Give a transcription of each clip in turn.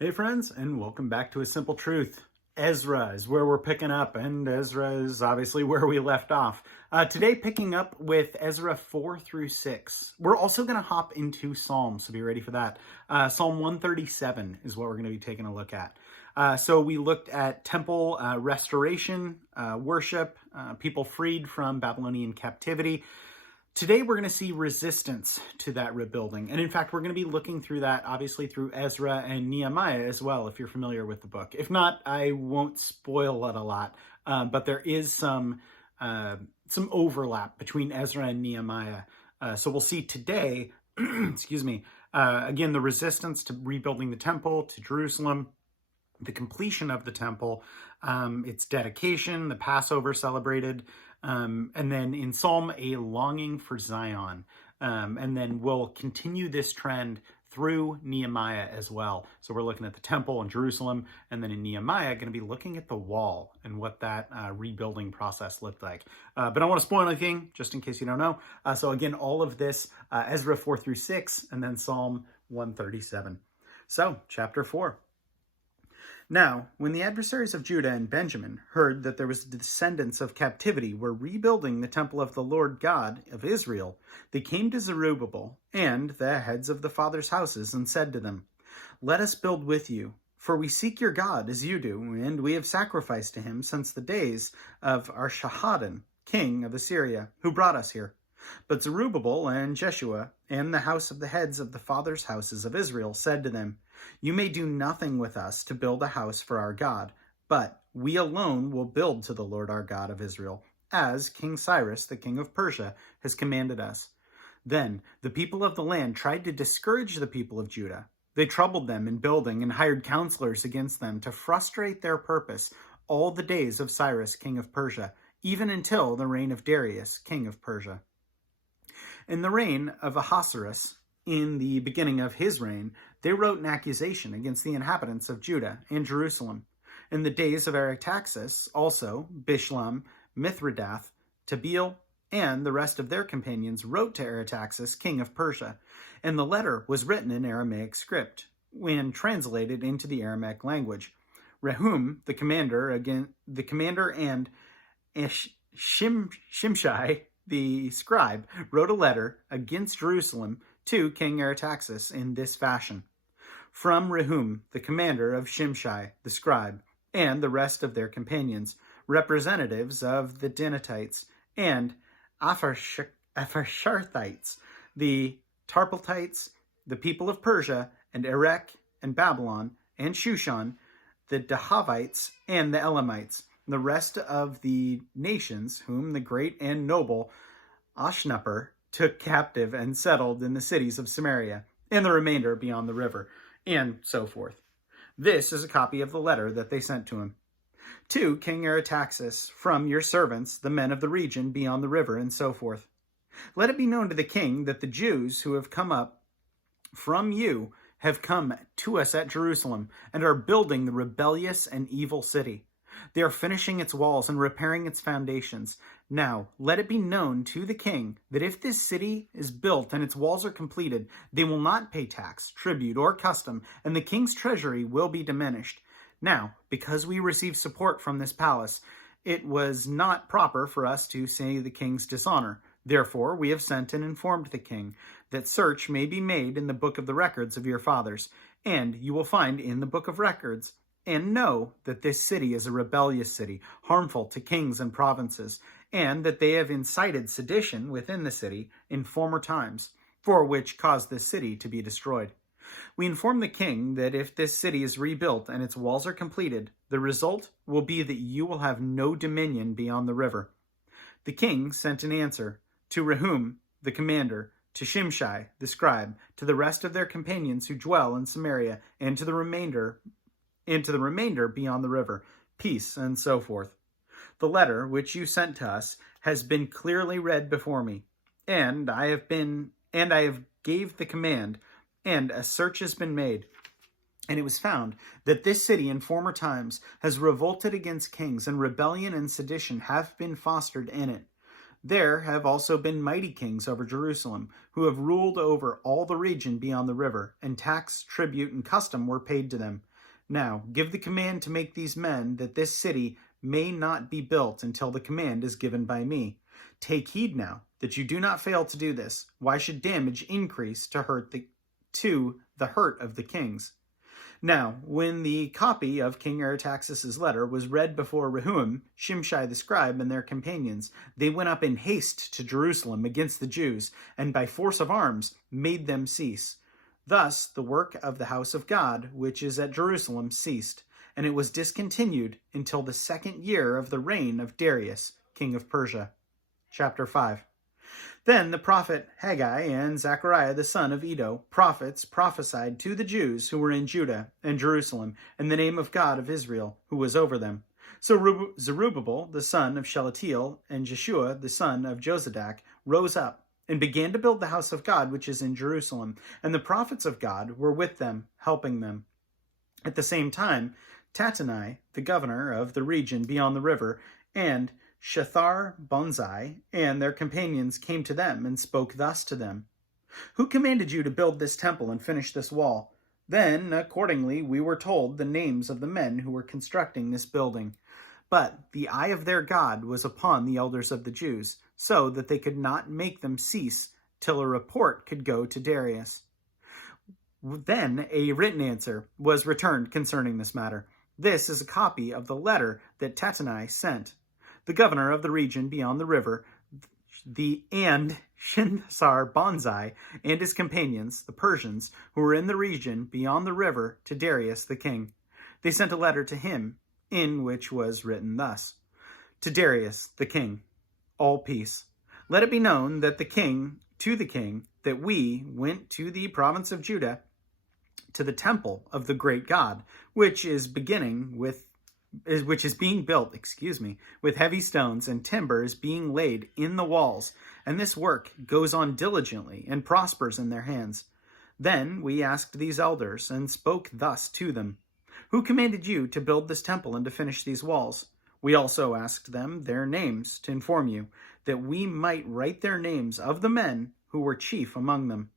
Hey friends, and welcome back to A Simple Truth. Ezra is where we're picking up, and Ezra is obviously where we left off. Today, picking up with Ezra 4 through 6. We're also going to hop into Psalms, so be ready for that. Psalm 137 is what we're going to be taking a look at. So we looked at temple restoration, worship, people freed from Babylonian captivity. Today, we're going to see resistance to that rebuilding. And in fact, we're going to be looking through that, obviously, through Ezra and Nehemiah as well, if you're familiar with the book. If not, I won't spoil it a lot, but there is some overlap between Ezra and Nehemiah. So we'll see today, again, the resistance to rebuilding the temple, to Jerusalem, the completion of the temple, its dedication, the Passover celebrated, and then in Psalm, a longing for Zion. And then we'll continue this trend through Nehemiah as well. So we're looking at the temple in Jerusalem, and then in Nehemiah, going to be looking at the wall and what that rebuilding process looked like. But I don't want to spoil anything, just in case you don't know. So again, all of this, Ezra 4 through 6, and then Psalm 137. So, chapter 4. Now, when the adversaries of Judah and Benjamin heard that there was descendants of captivity were rebuilding the temple of the Lord God of Israel, they came to Zerubbabel and the heads of the fathers' houses and said to them, "Let us build with you, for we seek your God as you do, and we have sacrificed to him since the days of Esarhaddon, king of Assyria, who brought us here." But Zerubbabel and Jeshua and the house of the heads of the fathers' houses of Israel said to them, "You may do nothing with us to build a house for our God, but we alone will build to the Lord our God of Israel, as King Cyrus, the king of Persia, has commanded us." Then the people of the land tried to discourage the people of Judah. They troubled them in building and hired counselors against them to frustrate their purpose all the days of Cyrus, king of Persia, even until the reign of Darius, king of Persia. In the reign of Ahasuerus, in the beginning of his reign, they wrote an accusation against the inhabitants of Judah and Jerusalem. In the days of Artaxerxes, also, Bishlam, Mithridath, Tabeel, and the rest of their companions wrote to Artaxerxes, king of Persia, and the letter was written in Aramaic script, when translated into the Aramaic language. Rehum, the commander, and Shimshai, the scribe, wrote a letter against Jerusalem to King Artaxerxes in this fashion. From Rehum, the commander of Shimshai, the scribe, and the rest of their companions, representatives of the Dinatites and Apharsharthites, the Tarpeltites, the people of Persia, and Erech, and Babylon, and Shushan, the Dahavites, and the Elamites, the rest of the nations whom the great and noble Ashnapper took captive and settled in the cities of Samaria, and the remainder beyond the river, and so forth. This is a copy of the letter that they sent to him. To King Artaxerxes, from your servants, the men of the region beyond the river, and so forth. Let it be known to the king that the Jews who have come up from you have come to us at Jerusalem, and are building the rebellious and evil city. They are finishing its walls and repairing its foundations. Now, let it be known to the king that if this city is built and its walls are completed, they will not pay tax, tribute, or custom, and the king's treasury will be diminished. Now, because we receive support from this palace, it was not proper for us to say the king's dishonor. Therefore, we have sent and informed the king that search may be made in the book of the records of your fathers, and you will find in the book of records and know that this city is a rebellious city, harmful to kings and provinces, and that they have incited sedition within the city in former times, for which caused this city to be destroyed. We inform the king that if this city is rebuilt and its walls are completed, the result will be that you will have no dominion beyond the river. The king sent an answer to Rehum, the commander, to Shimshai, the scribe, to the rest of their companions who dwell in Samaria, and to the remainder beyond the river, peace, and so forth. The letter which you sent to us has been clearly read before me, and I have gave the command, and a search has been made, and it was found that this city in former times has revolted against kings, and rebellion and sedition have been fostered in it. There have also been mighty kings over Jerusalem, who have ruled over all the region beyond the river, and tax, tribute, and custom were paid to them. Now give the command to make these men, that this city may not be built until the command is given by me. Take heed now, that you do not fail to do this. Why should damage increase to the hurt of the kings? Now, when the copy of King Artaxerxes' letter was read before Rehum, Shimshai the scribe, and their companions, they went up in haste to Jerusalem against the Jews, and by force of arms made them cease. Thus the work of the house of God, which is at Jerusalem, ceased, and it was discontinued until the 2nd year of the reign of Darius, king of Persia. Chapter 5. Then the prophet Haggai and Zechariah the son of Iddo, prophets, prophesied to the Jews who were in Judah and Jerusalem in the name of God of Israel, who was over them. So Zerubbabel the son of Shealtiel and Jeshua the son of Jozadak rose up and began to build the house of God which is in Jerusalem, and the prophets of God were with them, helping them. At the same time, Tattenai, the governor of the region beyond the river, and Shethar-Bonzai and their companions came to them and spoke thus to them: Who commanded you to build this temple and finish this wall? Then, accordingly, we were told the names of the men who were constructing this building. But the eye of their God was upon the elders of the Jews, so that they could not make them cease till a report could go to Darius. Then a written answer was returned concerning this matter. This is a copy of the letter that Tattenai sent. The governor of the region beyond the river, and Shethar-Bonzai and his companions, the Persians, who were in the region beyond the river, to Darius the king. They sent a letter to him, in which was written thus: To Darius the king, all peace. Let it be known that to the king, that we went to the province of Judah, to the temple of the great God, which is being built, with heavy stones, and timber is being laid in the walls, and this work goes on diligently and prospers in their hands. Then we asked these elders and spoke thus to them: Who commanded you to build this temple and to finish these walls? We also asked them their names to inform you, that we might write their names of the men who were chief among them.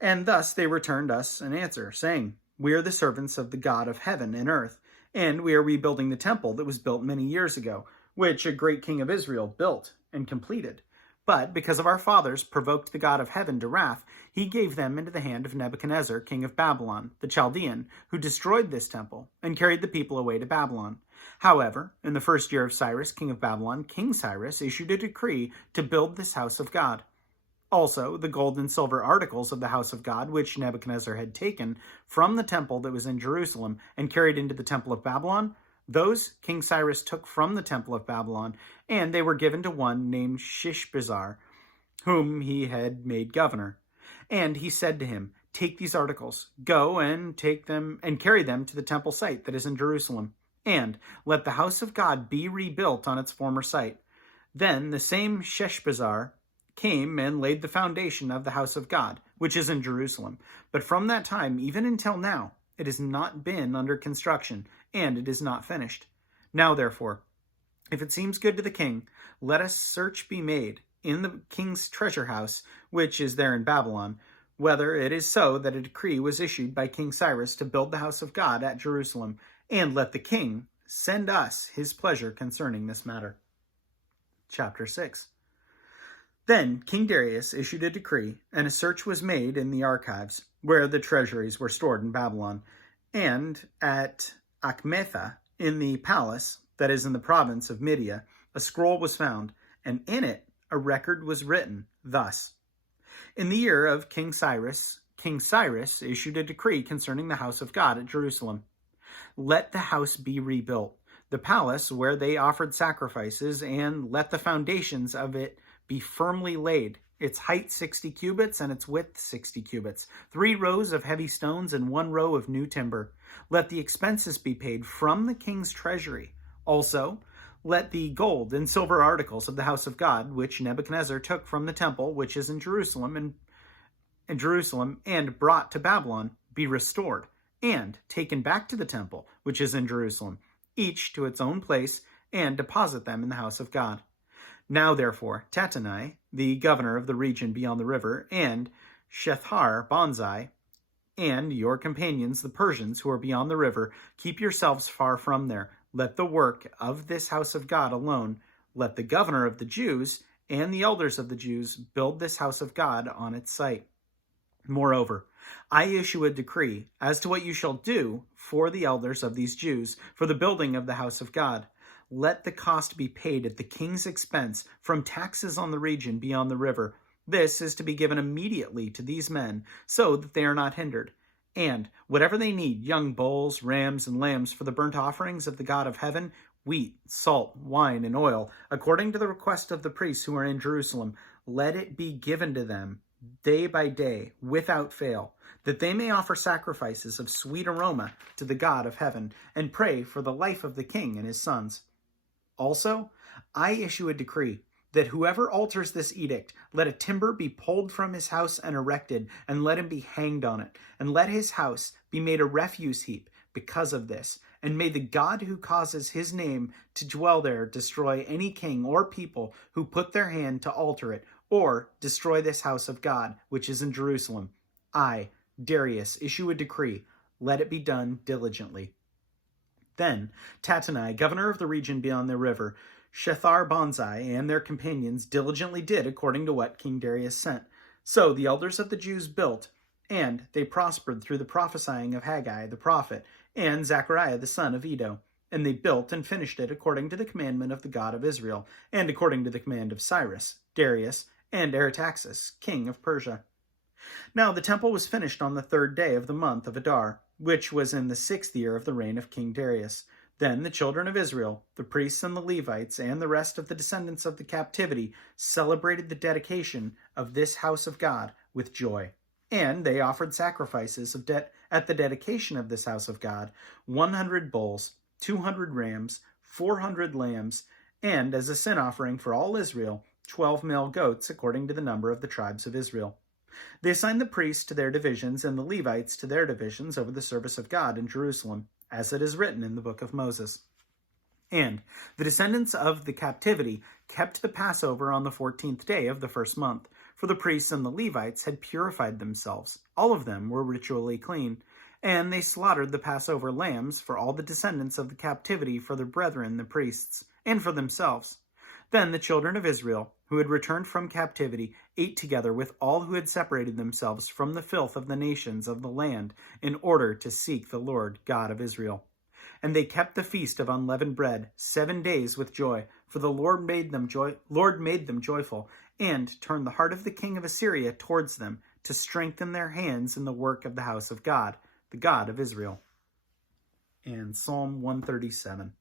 And thus they returned us an answer, saying, We are the servants of the God of heaven and earth, and we are rebuilding the temple that was built many years ago, which a great king of Israel built and completed. But because of our fathers provoked the God of heaven to wrath, he gave them into the hand of Nebuchadnezzar, king of Babylon, the Chaldean, who destroyed this temple and carried the people away to Babylon. However, in the 1st year of Cyrus, king of Babylon, King Cyrus issued a decree to build this house of God. Also, the gold and silver articles of the house of God, which Nebuchadnezzar had taken from the temple that was in Jerusalem and carried into the temple of Babylon, those King Cyrus took from the temple of Babylon, and they were given to one named Shishbazzar, whom he had made governor. And he said to him, Take these articles, go and take them and carry them to the temple site that is in Jerusalem, and let the house of God be rebuilt on its former site. Then the same Sheshbazzar came and laid the foundation of the house of God, which is in Jerusalem. But from that time, even until now, it has not been under construction, and it is not finished. Now, therefore, if it seems good to the king, let a search be made in the king's treasure house, which is there in Babylon, whether it is so that a decree was issued by King Cyrus to build the house of God at Jerusalem, and let the king send us his pleasure concerning this matter. Chapter 6. Then King Darius issued a decree, and a search was made in the archives, where the treasuries were stored in Babylon, and at Achmetha, in the palace that is in the province of Media, a scroll was found, and in it a record was written thus: In the year of King Cyrus issued a decree concerning the house of God at Jerusalem. Let the house be rebuilt, the palace where they offered sacrifices, and let the foundations of it be firmly laid, its height 60 cubits and its width 60 cubits, 3 rows of heavy stones and 1 row of new timber. Let the expenses be paid from the king's treasury. Also, let the gold and silver articles of the house of God, which Nebuchadnezzar took from the temple which is in Jerusalem and brought to Babylon, be restored, and taken back to the temple which is in Jerusalem, each to its own place, and deposit them in the house of God. Now, therefore, Tattenai, the governor of the region beyond the river, and Shethar-Bonzai, and your companions, the Persians, who are beyond the river, keep yourselves far from there. Let the work of this house of God alone. Let the governor of the Jews and the elders of the Jews build this house of God on its site. Moreover, I issue a decree as to what you shall do for the elders of these Jews for the building of the house of God. Let the cost be paid at the king's expense from taxes on the region beyond the river. This is to be given immediately to these men, so that they are not hindered. And whatever they need, young bulls, rams, and lambs for the burnt offerings of the God of heaven, wheat, salt, wine, and oil, according to the request of the priests who are in Jerusalem, let it be given to them day by day, without fail, that they may offer sacrifices of sweet aroma to the God of heaven, and pray for the life of the king and his sons. Also, I issue a decree that whoever alters this edict, let a timber be pulled from his house and erected, and let him be hanged on it, and let his house be made a refuse heap because of this. And may the God who causes his name to dwell there destroy any king or people who put their hand to alter it, or destroy this house of God, which is in Jerusalem. I, Darius, issue a decree. Let it be done diligently. Then Tattenai, governor of the region beyond the river, Shethar-Bonzai, and their companions diligently did according to what King Darius sent. So the elders of the Jews built, and they prospered through the prophesying of Haggai the prophet, and Zechariah the son of Iddo. And they built and finished it according to the commandment of the God of Israel, and according to the command of Cyrus, Darius, and Artaxerxes, king of Persia. Now the temple was finished on the 3rd day of the month of Adar, which was in the 6th year of the reign of King Darius. Then the children of Israel, the priests and the Levites, and the rest of the descendants of the captivity, celebrated the dedication of this house of God with joy. And they offered sacrifices at the dedication of this house of God, 100 bulls, 200 rams, 400 lambs, and as a sin offering for all Israel, 12 male goats according to the number of the tribes of Israel. They assigned the priests to their divisions and the Levites to their divisions over the service of God in Jerusalem, as it is written in the book of Moses. And the descendants of the captivity kept the Passover on the 14th day of the 1st month, for the priests and the Levites had purified themselves. All of them were ritually clean. And they slaughtered the Passover lambs for all the descendants of the captivity for their brethren, the priests, and for themselves. Then the children of Israel, who had returned from captivity, ate together with all who had separated themselves from the filth of the nations of the land, in order to seek the Lord God of Israel. And they kept the feast of unleavened bread 7 days with joy, for the Lord made them joyful, and turned the heart of the king of Assyria towards them, to strengthen their hands in the work of the house of God, the God of Israel. And Psalm 137.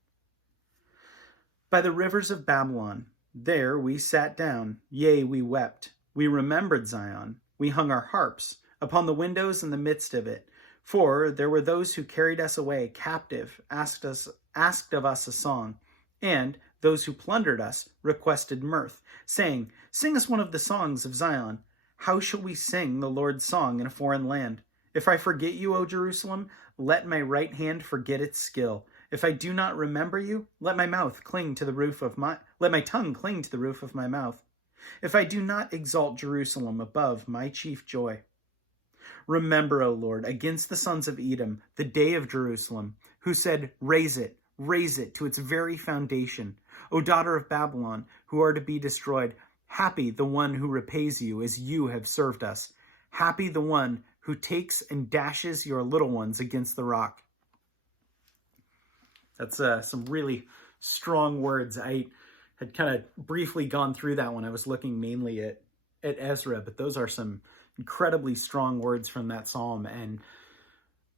By the rivers of Babylon, there we sat down, yea, we wept. We remembered Zion. We hung our harps upon the windows in the midst of it. For there were those who carried us away captive, asked of us a song, and those who plundered us requested mirth, saying, Sing us one of the songs of Zion. How shall we sing the Lord's song in a foreign land? If I forget you, O Jerusalem, let my right hand forget its skill. If I do not remember you, let my tongue cling to the roof of my mouth. If I do not exalt Jerusalem above my chief joy. Remember, O Lord, against the sons of Edom, the day of Jerusalem, who said, raise it to its very foundation. O daughter of Babylon, who are to be destroyed, happy the one who repays you as you have served us. Happy the one who takes and dashes your little ones against the rock. That's some really strong words. I had kind of briefly gone through that when I was looking mainly at Ezra, but those are some incredibly strong words from that psalm, and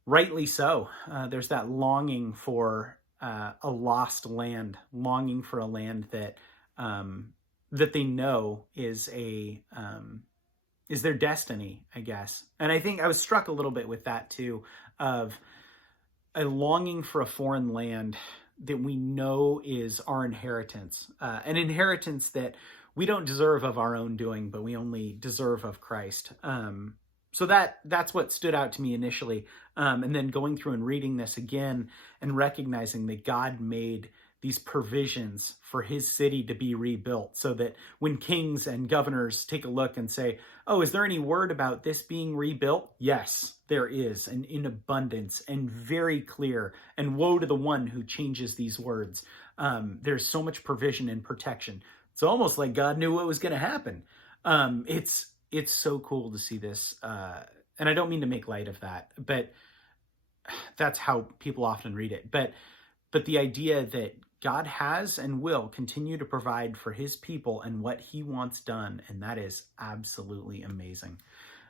rightly so. There's that longing for a lost land, longing for a land that that they know is their destiny, I guess. And I think I was struck a little bit with that too, of a longing for a foreign land that we know is our inheritance, an inheritance that we don't deserve of our own doing, but we only deserve of Christ. So that's what stood out to me initially. And then going through and reading this again and recognizing that God made these provisions for his city to be rebuilt, so that when kings and governors take a look and say, oh, is there any word about this being rebuilt? Yes, there is, and in abundance and very clear. And woe to the one who changes these words. There's so much provision and protection. It's almost like God knew what was going to happen. It's so cool to see this. And I don't mean to make light of that, but that's how people often read it. But the idea that God has and will continue to provide for his people and what he wants done, and that is absolutely amazing.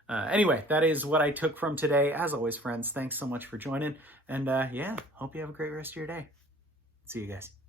Anyway, that is what I took from today. As always, friends, thanks so much for joining. And yeah, hope you have a great rest of your day. See you guys.